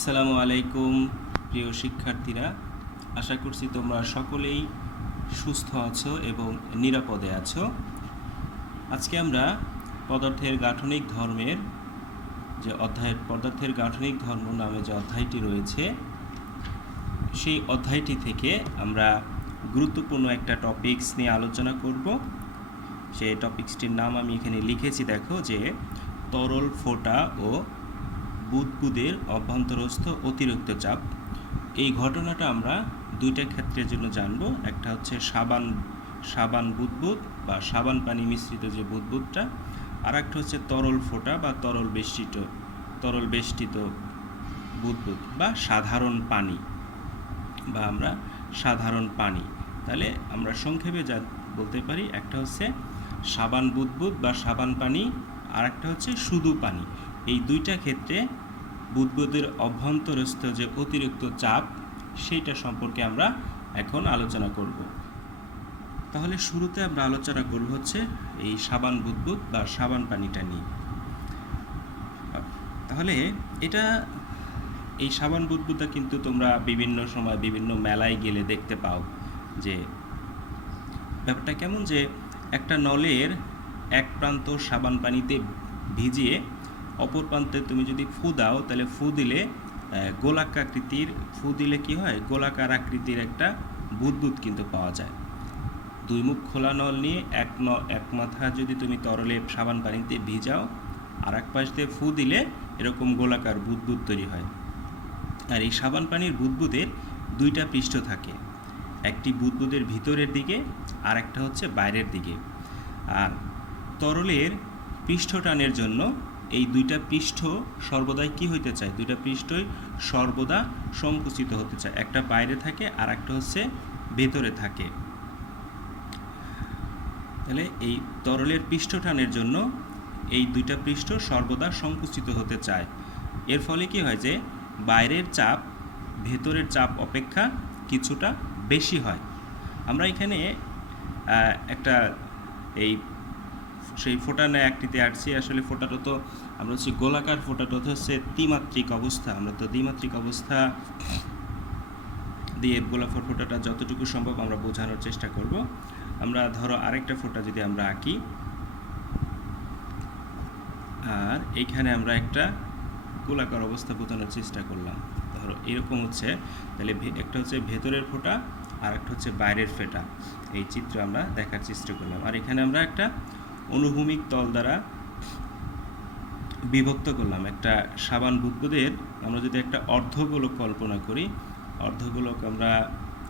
আসসালামু আলাইকুম প্রিয় শিক্ষার্থীরা, আশা করছি তোমরা সকলেই সুস্থ আছো এবং নিরাপদে আছো। আজকে আমরা পদার্থের গাঠনিক ধর্মের যে পদার্থের গাঠনিক ধর্ম নামে যে অধ্যায়টি রয়েছে, সেই অধ্যায়টি থেকে আমরা গুরুত্বপূর্ণ একটা টপিকস নিয়ে আলোচনা করব। সেই টপিকসটির নাম আমি এখানে লিখেছি, দেখো, যে তরল ফোঁটা ও বুদবুদের অভ্যন্তরস্থ অতিরিক্ত চাপ। এই ঘটনাটা আমরা দুইটা ক্ষেত্রের জন্য জানব। একটা হচ্ছে সাবান বুদবুদ বা সাবান পানি মিশ্রিত যে বুদবুদটা, আর একটা হচ্ছে তরল ফোঁটা বা তরল বেষ্টিত বুদবুদ বা সাধারণ পানি বা আমরা সাধারণ পানি। তাহলে আমরা সংক্ষেপে যা বলতে পারি, একটা হচ্ছে সাবান বুদবুদ বা সাবান পানি, আর একটা হচ্ছে শুধু পানি। এই দুইটা ক্ষেত্রে বুদবুদের অভ্যন্তরস্থ যে অতিরিক্ত চাপ, সেইটা সম্পর্কে আমরা এখন আলোচনা করব। তাহলে শুরুতে আমরা আলোচনা করব হচ্ছে এই সাবান বুদবুদ বা সাবান পানিটা নিয়ে। তাহলে এই সাবান বুদবুদটা কিন্তু তোমরা বিভিন্ন সময় বিভিন্ন মেলায় গেলে দেখতে পাও। যে ব্যাপারটা কেমন, যে একটা নলের এক প্রান্ত সাবান পানিতে ভিজিয়ে অপর প্রান্তে তুমি যদি ফু দাও, তাহলে ফু দিলে কি হয়, গোলাকার আকৃতির একটা বুদবুদ কিন্তু পাওয়া যায়। দুই মুখ খোলা নল নিয়ে এক মাথা যদি তুমি তরলে সাবান পানিতে ভিজাও, আর এক পাশ দিয়ে ফু দিলে এরকম গোলাকার বুদবুদ তৈরি হয়। আর এই সাবান পানির বুদবুদের দুইটা পৃষ্ঠ থাকে, একটি বুদবুদের ভিতরের দিকে আর একটা হচ্ছে বাইরের দিকে। আর তরলের পৃষ্ঠ টানের জন্য এই দুইটা পৃষ্ঠ সর্বদাই কি হইতে চায়, দুইটা পৃষ্ঠই সর্বদা সংকুচিত হতে চায়। একটা বাইরে থাকে আর একটা হচ্ছে ভেতরে থাকে। তাহলে এই তরলের পৃষ্ঠ টানের জন্য এই দুইটা পৃষ্ঠ সর্বদা সংকুচিত হতে চায়। এর ফলে কি হয়, যে বাইরের চাপ ভেতরের চাপ অপেক্ষা কিছুটা বেশি হয়। আমরা এখানে একটা সেই ফোঁটা নেয় আকৃতি আঁটছি। আসলে ফোঁটাটা তো আমরা হচ্ছে গোলাকার, ফোঁটাটা হচ্ছে ত্রিমাত্রিক অবস্থা। আমরা তো দ্বিমাত্রিক অবস্থা দিয়ে গোলাকার ফোঁটাটা যতটুকু সম্ভব আমরা বোঝানোর চেষ্টা করব। আমরা ধরো আরেকটা ফোঁটা যদি আমরা আঁকি, আর এইখানে আমরা একটা গোলাকার অবস্থা বোঝানোর চেষ্টা করলাম। ধরো এরকম হচ্ছে, তাহলে একটা হচ্ছে ভেতরের ফোঁটা আর একটা হচ্ছে বাইরের ফোঁটা। এই চিত্র আমরা দেখার চেষ্টা করলাম। আর এখানে আমরা একটা অনুভূমিক তল দ্বারা বিভক্ত করলাম। একটা সাবান বুদবুদের আমরা যদি একটা অর্ধগোলক কল্পনা করি, অর্ধগোলক আমরা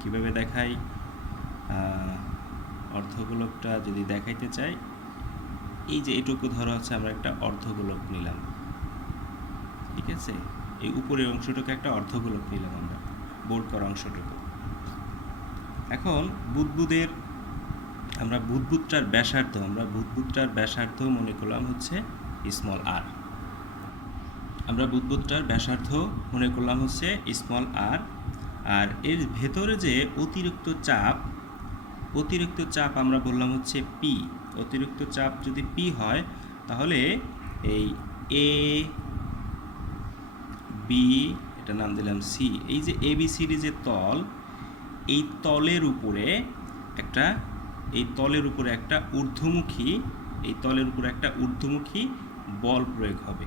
কিভাবে দেখাই, অর্ধগোলকটা যদি দেখাইতে চাই, এই যে এটুকু ধরো হচ্ছে আমরা একটা অর্ধগোলক নিলাম, ঠিক আছে? এই উপরের অংশটুকু একটা অর্ধগোলক নিলাম আমরা, বোর্ড করা অংশটুকু। এখন আমরা বুদবুদটার ব্যাসার্ধ মনে করলাম হচ্ছে স্মল আর। আমরা বুদবুদটার ব্যাসার্ধ মনে করলাম হচ্ছে স্মল আর। আর এর ভেতরে যে অতিরিক্ত চাপ আমরা বললাম হচ্ছে পি। অতিরিক্ত চাপ যদি পি হয়, তাহলে এই এ বি, এটা নাম দিলাম সি, এই যে এ বি সির যে তল, এই তলের উপরে একটা ঊর্ধ্বমুখী বল প্রয়োগ হবে।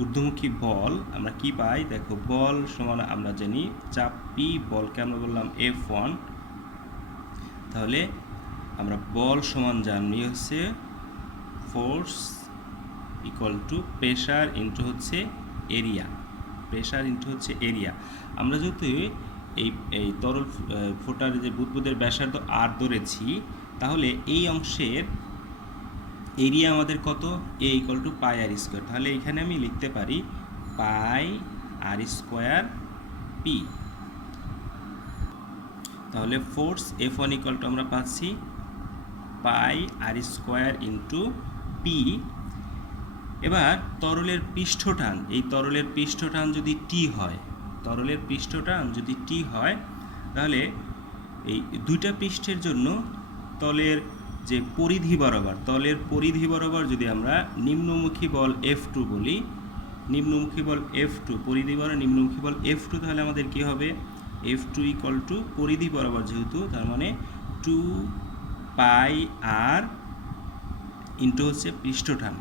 ঊর্ধ্বমুখী বল আমরা কি পাই, দেখো, বল সমান আমরা জানি চাপ পি, বলকে আমরা বললাম F1। তাহলে আমরা বল সমান জানি হচ্ছে force equal to pressure into হচ্ছে এরিয়া। আমরা যেহেতু এই তরল ফোঁটার যে বুদবুদের ব্যাসার্ধ আর ধরেছি, তাহলে এই অংশের এরিয়া আমাদের কত, A equal to pi r square. তাহলে এখানে আমি লিখতে পারি পাই আর স্কোয়ার পি। তাহলে ফোর্স F1 ইকুয়াল টু আমরা পাচ্ছি pi r square into p. এবার তরলের পৃষ্ঠটান যদি টি হয়, তাহলে এই দুইটা পৃষ্ঠের জন্য তলের পরিধি বরাবর যদি আমরা নিম্নমুখী বল F2 বলি, নিম্নমুখী বল F2, পরিধি বরাবর নিম্নমুখী বল F2, তাহলে আমাদের কি হবে F2 ইকুয়াল টু পরিধি বরাবর যেহেতু, তার মানে 2 পাই আর ইন্টু হচ্ছে পৃষ্ঠটান।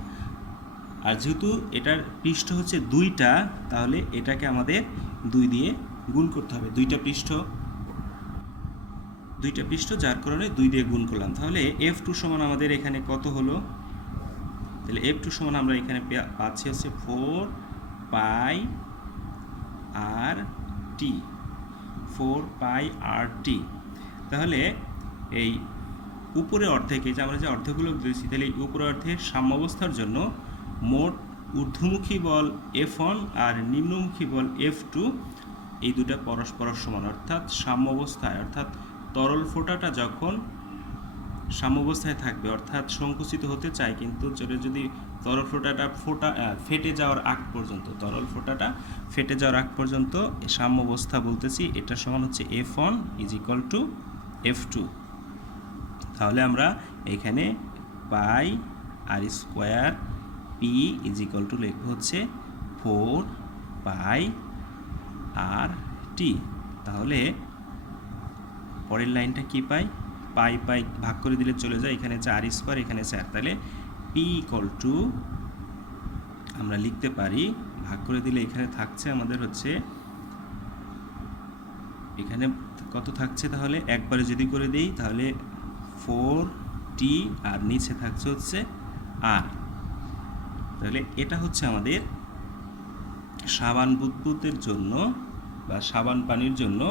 আর যেহেতু এটার পৃষ্ঠ হচ্ছে 2টা, তাহলে এটাকে আমাদের 2 দিয়ে গুণ করতে হবে। দুইটা পৃষ্ঠ যার কারণে 2 দিয়ে গুণ করলাম। তাহলে F2 সমান আমাদের এখানে কত হলো? তাহলে F2 সমান আমরা এখানে পাচ্ছি হচ্ছে 4 পাই আর টি, 4 পাই আর টি। তাহলে এই উপরের অর্ধেকে যে আমরা যে অর্ধগুলো দিয়েছি, তাহলে এই উপরের অর্ধের সাম্যাবস্থার জন্য মোট ঊর্ধ্বমুখী বল F1 আর নিম্নমুখী বল F2 এই দুটা পরস্পর সমান, অর্থাৎ সাম্যাবস্থায়, অর্থাৎ তরল ফোঁটাটা যখন সাম্যাবস্থায় থাকবে, অর্থাৎ সংকুচিত হতে চায়, কিন্তু যদি তরল ফোঁটাটা ফেটে যাওয়ার আগ পর্যন্ত, তরল ফোঁটাটা ফেটে যাওয়ার আগ পর্যন্ত সাম্যাবস্থা বলতেছি, এটা সমান হচ্ছে F1 is equal two F2। তাহলে আমরা এখানে pi r square p is equal to লিখব হচ্ছে 4 পাই আর টি। তাহলে পরের লাইনটা কি পাই? পাই পাই ভাগ করে দিলে চলে যায়, এখানে 4 স্কোয়ার, এখানে 4, তাহলে পি ইকুয়াল টু আমরা লিখতে পারি, ভাগ করে দিলে এখানে থাকছে আমাদের হচ্ছে, এখানে কত থাকছে, তাহলে একবারে যদি করে দিই তাহলে 4t আর নিচে থাকছে হচ্ছে আর। তাহলে এটা হচ্ছে আমাদের সাবান বুদবুদের জন্য বা সাবান পানির জন্য,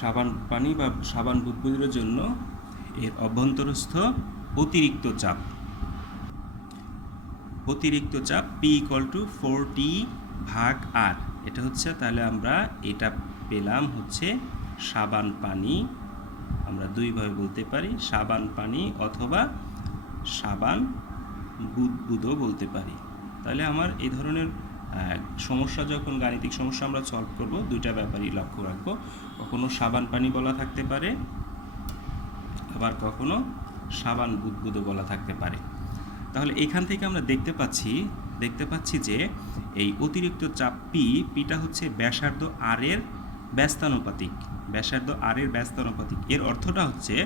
সাবান পানি বা সাবান বুদবুদের জন্য এর অভ্যন্তরস্থ অতিরিক্ত চাপ P ইকুয়াল টু 4t ভাগ আর। এটা হচ্ছে, তাহলে আমরা এটা পেলাম হচ্ছে সাবান পানি, আমরা দুইভাবে বলতে পারি, সাবান পানি অথবা সাবান বুদবুদও বলতে পারি। তাহলে আমার এই ধরনের সমস্যা, যখন গাণিতিক সমস্যা আমরা সলভ করব, দুইটা ব্যাপারই লক্ষ্য রাখবো, কখনো সাবান পানি বলা থাকতে পারে, আবার কখনো সাবান বুদবুদও বলা থাকতে পারে। তাহলে এখান থেকে আমরা দেখতে পাচ্ছি যে এই অতিরিক্ত চাপ পিটা হচ্ছে ব্যাসার্ধ আর এর ব্যস্তানুপাতিক, এর অর্থটা হচ্ছে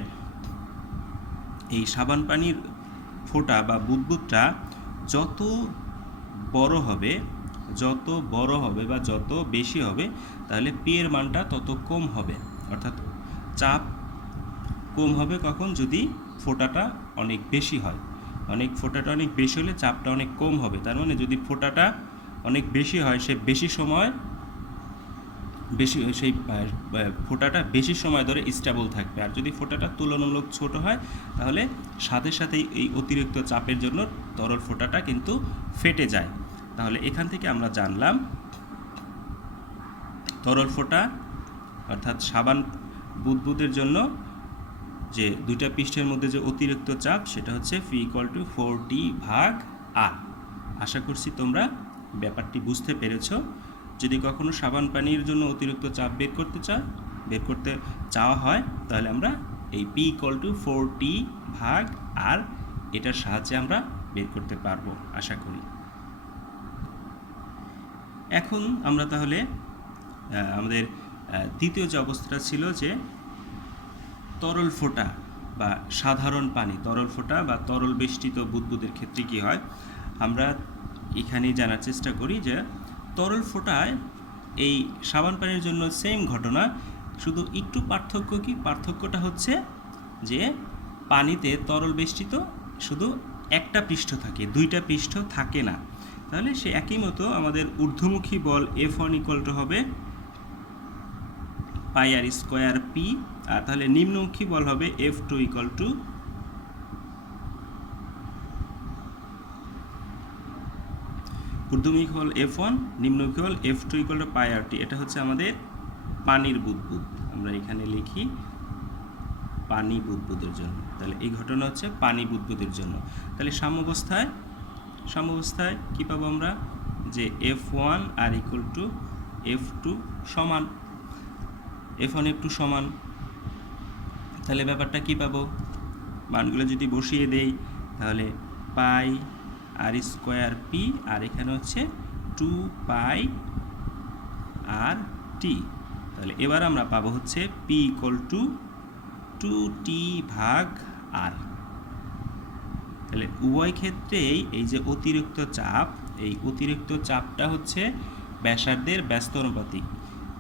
এই সাবান পানির ফোঁটা বা বুদবুদটা যত বড় হবে বা যত বেশি হবে, তাহলে পি এর মানটা তত কম হবে, অর্থাৎ চাপ কম হবে কখন? যদি ফোঁটাটা অনেক বেশি হয়। ফোঁটাটা অনেক বেশি হলে চাপটা অনেক কম হবে। তার মানে যদি ফোঁটাটা অনেক বেশি হয়, সেই ফোঁটাটা বেশি সময় ধরে স্টেবল থাকবে। আর যদি ফোঁটাটা তুলনামূলক ছোট হয়, তাহলে সাথে সাথেই এই অতিরিক্ত চাপের জন্য তরল ফোঁটাটা কিন্তু ফেটে যায়। তাহলে এখান থেকে আমরা জানলাম তরল ফোঁটা অর্থাৎ সাবান বুদবুদের জন্য যে দুইটা পৃষ্ঠের মধ্যে যে অতিরিক্ত চাপ, সেটা হচ্ছে পি ইকুয়াল টু 4t ভাগ আর। আশা করছি তোমরা ব্যাপারটি বুঝতে পেরেছ। যদি কখনো সাবান পানির জন্য অতিরিক্ত চাপ বের করতে চাওয়া হয়, তাহলে আমরা এই পি ইকুয়াল টু 4t ভাগ আর এটার সাহায্যে আমরা বের করতে পারবো আশা করি। এখন আমরা তাহলে আমাদের দ্বিতীয় যে অবস্থাটা ছিল, যে তরল ফোঁটা বা সাধারণ পানি, তরল ফোঁটা বা তরল বেষ্টিত বুদবুদের ক্ষেত্রে কী হয়, আমরা এখানেই জানার চেষ্টা করি যে তরল ফোঁটায় এই সাবান পানির জন্য সেম ঘটনা, শুধু একটু পার্থক্যটা হচ্ছে যে পানিতে তরল বেষ্টিত শুধু একটা পৃষ্ঠ থাকে, দুইটা পৃষ্ঠ থাকে না। তাহলে সে একই মতো আমাদের ঊর্ধ্বমুখী বল F1 ইকুয়াল টু হবে পাই আর স্কোয়ার পি, আর তাহলে নিম্নমুখী বল হবে F2 ইকুয়াল টু ঊর্ধ্বমুখী বল F1, নিম্নমুখী বল F2 ইকুয়াল টু পাই আর টি। এটা হচ্ছে আমাদের পানির বুদবুদ, আমরা এখানে লিখি পানি বুদবুদের জন্য। তাহলে এই ঘটনা হচ্ছে পানি বুদবুদের জন্য। তাহলে সাম্যাবস্থায় কী পাবো আমরা, যে F1 R equal to F2 সমান, F1 F2 সমান। তাহলে ব্যাপারটা কী পাবো, মানগুলো যদি বসিয়ে দেই, তাহলে পাই আর স্কোয়ার পি, আর এখানে হচ্ছে 2 পাই আর টি। তাহলে এবার আমরা পাবো হচ্ছে পি ইকুয়াল টু 2t ভাগ আর। তাহলে উভয় ক্ষেত্রেই এই যে অতিরিক্ত চাপ, এই অতিরিক্ত চাপটা হচ্ছে ব্যাসার্ধের ব্যস্ত অনুপাতিক।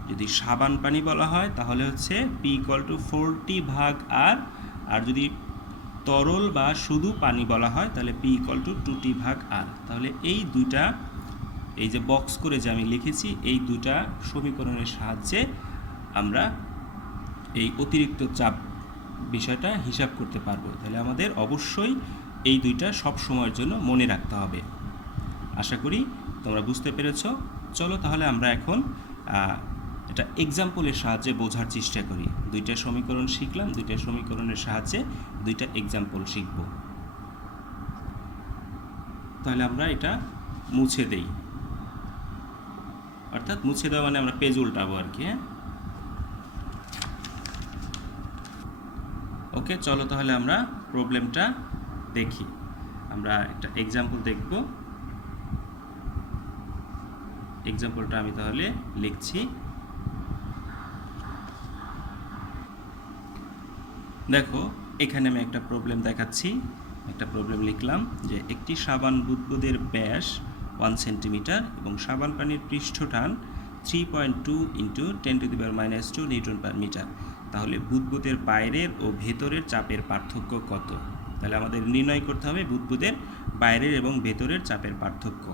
যদি সাবান পানি বলা হয় তাহলে হচ্ছে পি ইকুয়াল টু 4t ভাগ আর, আর যদি তরল বা শুধু পানি বলা হয় তাহলে পি ইকুয়াল টু 2t ভাগ আর। তাহলে এই দুইটা, এই যে বক্স করে যে আমি লিখেছি, এই দুইটা সমীকরণের সাহায্যে আমরা এই অতিরিক্ত চাপ বিষয়টা হিসাব করতে পারবো। তাহলে আমাদের অবশ্যই এই দুইটা সব সময়ের জন্য মনে রাখতে হবে। আশা করি তোমরা বুঝতে পেরেছো। চলো তাহলে আমরা এখন এটা এক্সাম্পলের সাহায্যে বোঝার চেষ্টা করি। দুইটা সমীকরণ শিখলাম, দুইটা সমীকরণের সাহায্যে দুইটা এক্সাম্পল শিখব। তাহলে আমরা এটা মুছে দেই, অর্থাৎ মুছে দেওয়া মানে আমরা পেজ উল্টাবো আর কি। হ্যাঁ, ওকে, চলো তাহলে আমরা প্রবলেমটা দেখি। আমরা একটা এক্সাম্পল দেখব। এক্সাম্পলটা আমি তাহলে লিখছি। দেখো, এখানে আমি একটা প্রবলেম দেখাচ্ছি, একটা প্রবলেম লিখলাম যে একটি সাবান বুদবুদের ব্যাস 1 সেন্টিমিটার এবং সাবান পানির পৃষ্ঠটান 3.2 × 10⁻² নিউটন পার মিটার। তাহলে বুদবুদের বাইরের ও ভেতরের চাপের পার্থক্য কত? তাহলে আমাদের নির্ণয় করতে হবে বুদবুদের বাইরের এবং ভেতরের চাপের পার্থক্য।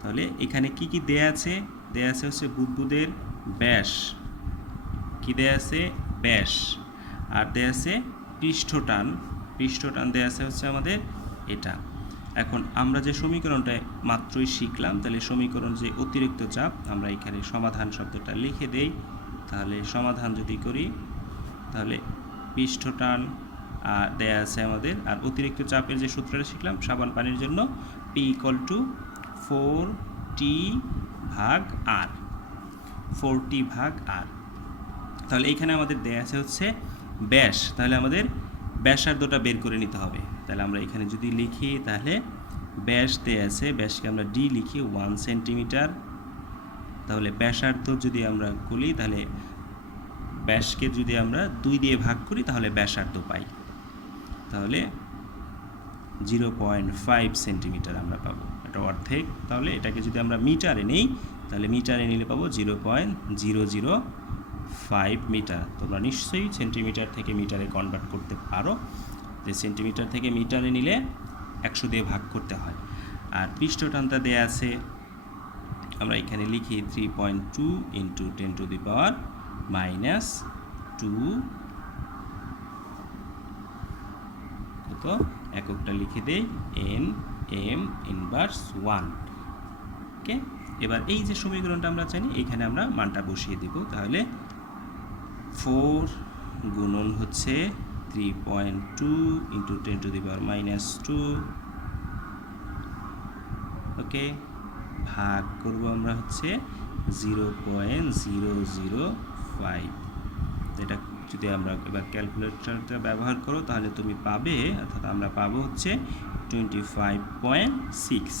তাহলে এখানে কি কি দেয়া আছে? দেয়া আছে হচ্ছে বুদবুদের ব্যাস, কি দেয়া আছে? ব্যাস। আর দেয়া আছে পৃষ্ঠটান, পৃষ্ঠটান দেয়া আছে হচ্ছে আমাদের এটা। এখন আমরা যে সমীকরণটা মাত্রই শিখলাম, তাহলে সমীকরণ যে অতিরিক্ত চাপ, আমরা এখানে সমাধান শব্দটা লিখে দেই। তাহলে সমাধান যদি করি তাহলে পৃষ্ঠটান দেয়া আছে আমাদের, আর অতিরিক্ত চাপের যে সূত্রটা শিখলাম সাবান পানির জন্য, পি ইকুয়াল টু 4t ভাগ আর, 4t ভাগ আর। তাহলে এইখানে আমাদের দেয়া আছে হচ্ছে ব্যাস, তাহলে আমাদের ব্যাসার্ধটা বের করে নিতে হবে। তাহলে আমরা এখানে যদি লিখি তাহলে ব্যাস দেয়া আছে, ব্যাসকে আমরা ডি লিখি 1 সেন্টিমিটার। তাহলে ব্যাসার্ধ যদি আমরা বলি তাহলে ব্যাসকে যদি আমরা 2 দিয়ে ভাগ করি তাহলে ব্যাসার্ধ পাই। তাহলে 0.5 সেন্টিমিটার আমরা পাবো, এটা অর্ধেক। তাহলে এটাকে যদি আমরা মিটারে নেই তাহলে মিটারে নিলে পাবো 0.005 মিটার। তোমরা নিশ্চয়ই সেন্টিমিটার থেকে মিটারে কনভার্ট করতে পারো, যে সেন্টিমিটার থেকে মিটারে নিলে 100 দিয়ে ভাগ করতে হয়। আর পৃষ্ঠটানটা দেয়া আছে, আমরা এখানে লিখি 3.2 × 10⁻², কত এককটা লিখে দেই Nm ইনভার্স 1। ওকে, এবার এই যে সমীকরণটা আমরা জানি, এখানে আমরা মানটা বসিয়ে দেব। তাহলে 4 গুণন হচ্ছে 3.2 × 10⁻², ওকে, ভাগ করব আমরা হচ্ছে 0.005। এটা যদি আমরা এবার ক্যালকুলেটরটা ব্যবহার করো তাহলে তুমি পাবে, অর্থাৎ আমরা পাবো হচ্ছে 25.6।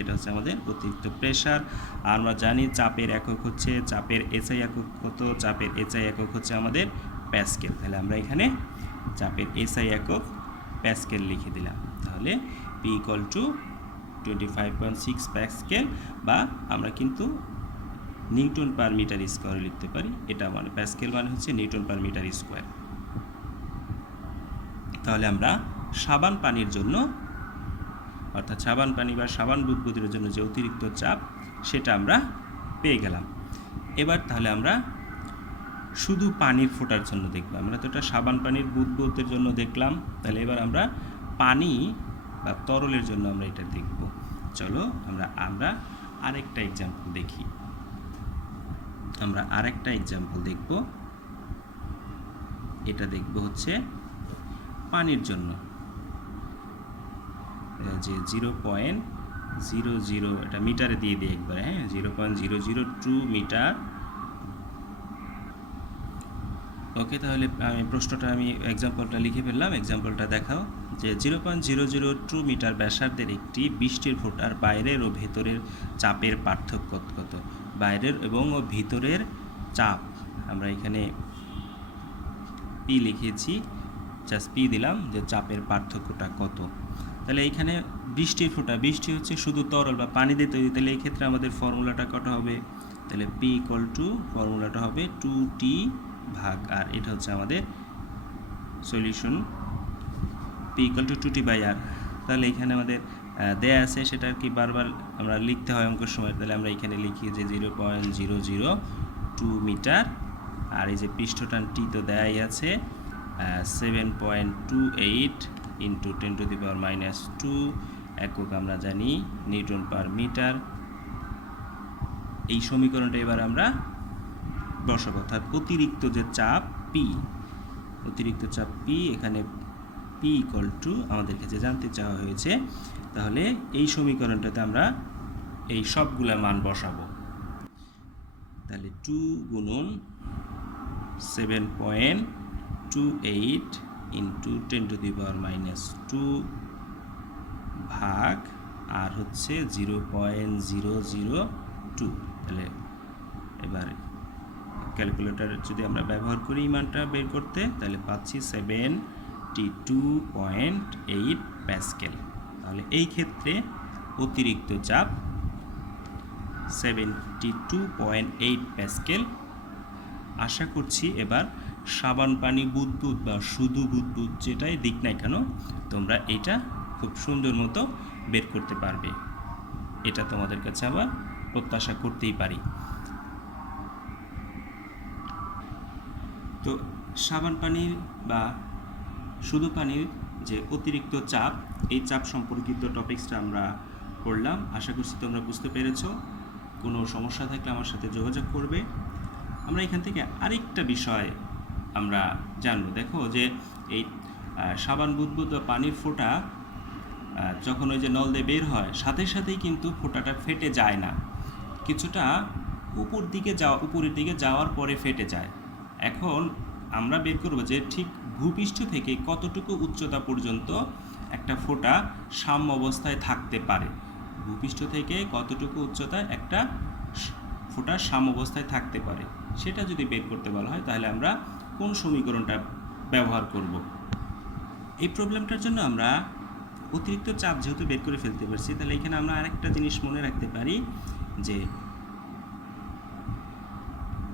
এটা হচ্ছে আমাদের অতিরিক্ত প্রেশার। আর আমরা জানি চাপের একক হচ্ছে, চাপের এসআই একক কত? চাপের এসআই একক হচ্ছে আমাদের প্যাসকেল। তাহলে আমরা এখানে চাপের এসআই একক প্যাসকেল লিখে দিলাম। তাহলে পি ইকুয়াল টু 25.6 প্যাসকেল, বা আমরা কিন্তু নিউটন পার মিটার স্কোয়ার লিখতে পারি। এটা মানে প্যাসকেল মানে হচ্ছে নিউটন পার মিটার স্কোয়ার। তাহলে আমরা সাবান পানির জন্য, অর্থাৎ সাবান পানি বা সাবান বুদবুদের জন্য যে অতিরিক্ত চাপ সেটা আমরা পেয়ে গেলাম। এবার তাহলে আমরা শুধু পানির ফোঁটার জন্য দেখব। আমরা তো এটা সাবান পানির বুদবুদের জন্য দেখলাম, তাহলে এবার আমরা পানি বা তরলের জন্য আমরা এটা দেখব। চলো আমরা আরেকটা এক্সাম্পল দেখি। আমরা আরেকটা এক্সাম্পল দেখব, এটা দেখব হচ্ছে পানির জন্য, যে 0.00, এটা মিটারে দিয়ে দিই একবার। হ্যাঁ, 0.002 মিটার। ওকে, তাহলে আমি প্রশ্নটা, আমি এক্সাম্পলটা লিখে ফেললাম। এক্সাম্পলটা দেখাও যে 0.002 মিটার ব্যাসার্ধের একটি বৃষ্টির ফোঁটার বাইরের ও ভেতরের চাপের পার্থক্য কত। বাইরের এবং ভিতরের চাপ আমরা এখানে পি লিখেছি, জাস্ট পি দিলাম যে চাপের পার্থক্যটা কত। তাহলে এইখানে বৃষ্টির ফোঁটা, বৃষ্টি হচ্ছে শুধু তরল বা পানি দিয়ে তৈরি, তাহলে এই ক্ষেত্রে আমাদের ফর্মুলাটা কত হবে, তাহলে পি ইকুয়াল টু ফর্মুলাটা হবে 2t ভাগ, আর এটা হচ্ছে আমাদের solution P equal to 2t/r। তাহলে এখানে আমাদের দেয়া আছে, সেটা কি বারবার আমরা লিখতে হয় অঙ্কের সময়, তাহলে আমরা এখানে লিখি যে 0.002 মিটার, আর এই যে পৃষ্ঠটান টি তো দেয়াই আছে 7.28 ইন্টু 10⁻⁻2 একক আমরা জানি নিউটন পার মিটার। এই সমীকরণটা এবার আমরা বসাবো, অর্থাৎ অতিরিক্ত যে চাপ পি, অতিরিক্ত চাপ পি, এখানে পি ইকুয়াল টু আমাদের কাছে জানতে চাওয়া হয়েছে, তাহলে এই সমীকরণটাতে আমরা এই সবগুলোর মান বসাবো। তাহলে 2 গুণন 7.28 ইন্টু 10⁻⁻2 ভাগ আর হচ্ছে 0.002। তাহলে এবার ক্যালকুলেটর যদি আমরা ব্যবহার করি মানটা বের করতে, তাহলে পাচ্ছি 72.8 প্যাসকেল। তাহলে এই ক্ষেত্রে অতিরিক্ত চাপ 72.8 প্যাসকেল। আশা করছি এবার সাবান পানি বুদবুদ বা শুধু বুদবুদ যেটাই দিক না কেন, তোমরা এটা খুব সুন্দর মতো বের করতে পারবে, এটা তোমাদের কাছে আবার প্রত্যাশা করতেই পারি। তো সাবান পানির বা শুধু পানির যে অতিরিক্ত চাপ, এই চাপ সম্পর্কিত টপিক্সটা আমরা পড়লাম। আশা করছি তোমরা বুঝতে পেরেছ। কোনো সমস্যা থাকলে আমার সাথে যোগাযোগ করবে। আমরা এখান থেকে আরেকটা বিষয় আমরা জানব। দেখো যে এই সাবান বুদবুদ বা পানির ফোঁটা যখন ওই যে নল দিয়ে বের হয়, সাথে সাথেই কিন্তু ফোঁটাটা ফেটে যায় না, কিছুটা উপরের দিকে যাওয়ার পরে ফেটে যায়। এখন আমরা বের করব যে ঠিক ভূপৃষ্ঠ থেকে কতটুকু উচ্চতা পর্যন্ত একটা ফোঁটা সাম্য অবস্থায় থাকতে পারে, ভূপৃষ্ঠ থেকে কতটুকু উচ্চতায় একটা ফোঁটা সাম্য অবস্থায় থাকতে পারে, সেটা যদি বের করতে বলা হয় তাহলে আমরা কোন সমীকরণটা ব্যবহার করব। এই প্রবলেমটার জন্য আমরা অতিরিক্ত চাপ যেহেতু বের করে ফেলতে পারছি, তাহলে এখানে আমরা আরেকটা জিনিস মনে রাখতে পারি যে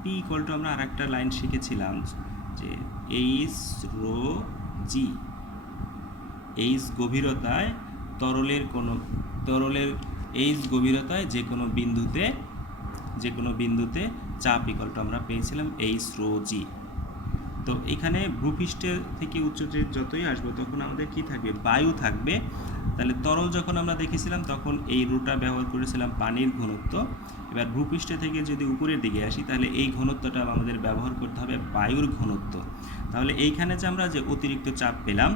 পি ইকুয়াল টু আমরা আরেকটা লাইন শিখেছিলাম যে এইচ রো জি, এইচ গভীরতায় তরলের এইচ গভীরতায় যে কোনো বিন্দুতে চাপ ইকুয়াল টু আমরা পেয়েছিলাম এইচ রো জি। তো এখানে ভূপৃষ্ঠ থেকে উচ্চতে যতই আসবো তখন আমাদের কি থাকবে, বায়ু থাকবে। তাহলে তরল যখন আমরা দেখেছিলাম তখন এই রুটা ব্যবহার করেছিলাম পানির ঘনত্ব। এবার ভূপৃষ্ঠ থেকে যদি উপরের দিকে আসি তাহলে এই ঘনত্বটা আমাদের ব্যবহার করতে হবে বায়ুর ঘনত্ব। তাহলে এইখানে যে আমরা যে অতিরিক্ত চাপ পেলাম,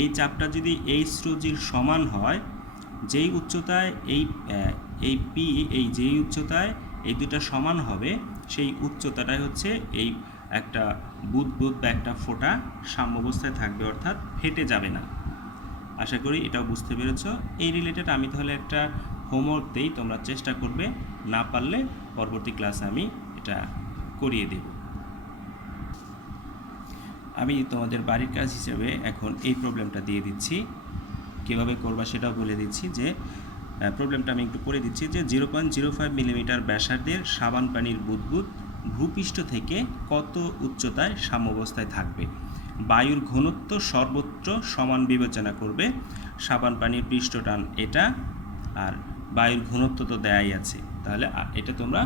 এই চাপটা যদি এইচ রো জির সমান হয়, যেই উচ্চতায় এই পি, এই যেই উচ্চতায় এই দুটা সমান হবে, সেই উচ্চতাটাই হচ্ছে এই একটা বুদবুদ বা একটা ফোঁটা সাম্য অবস্থায় থাকবে, অর্থাৎ ফেটে যাবে না। আশা করি এটাও বুঝতে পেরেছ। এই রিলেটেড আমি তাহলে একটা হোমওয়ার্ক দেই, তোমরা চেষ্টা করবে, না পারলে পরবর্তী ক্লাসে আমি এটা করিয়ে দেব। আমি তোমাদের বাড়ির কাজ হিসেবে এখন এই প্রবলেমটা দিয়ে দিচ্ছি, কীভাবে করবা সেটাও বলে দিচ্ছি। যে প্রবলেমটা আমি একটু পড়ে দিচ্ছি যে 0.05 মিলিমিটার ব্যাসার্ধের সাবান পানির বুদবুদ ভূপৃষ্ঠ থেকে কত উচ্চতায় সাম্যাবস্থায় থাকবে, বায়ুর ঘনত্ব সর্বত্র সমান বিবেচনা করবে, সাবান পানির পৃষ্ঠটান এটা, আর বায়ুর ঘনত্ব তো দেয়াই আছে। তাহলে এটা তোমরা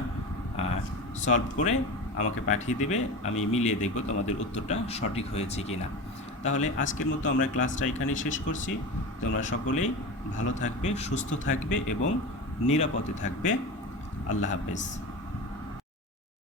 সলভ করে আমাকে পাঠিয়ে দেবে, আমি মিলিয়ে দেখব তোমাদের উত্তরটা সঠিক হয়েছে কি না। তাহলে আজকের মতো আমরা ক্লাসটা এখানেই শেষ করছি। তোমরা সকলেই ভালো থাকবে, সুস্থ থাকবে এবং নিরাপদে থাকবে। আল্লাহ হাফেজ।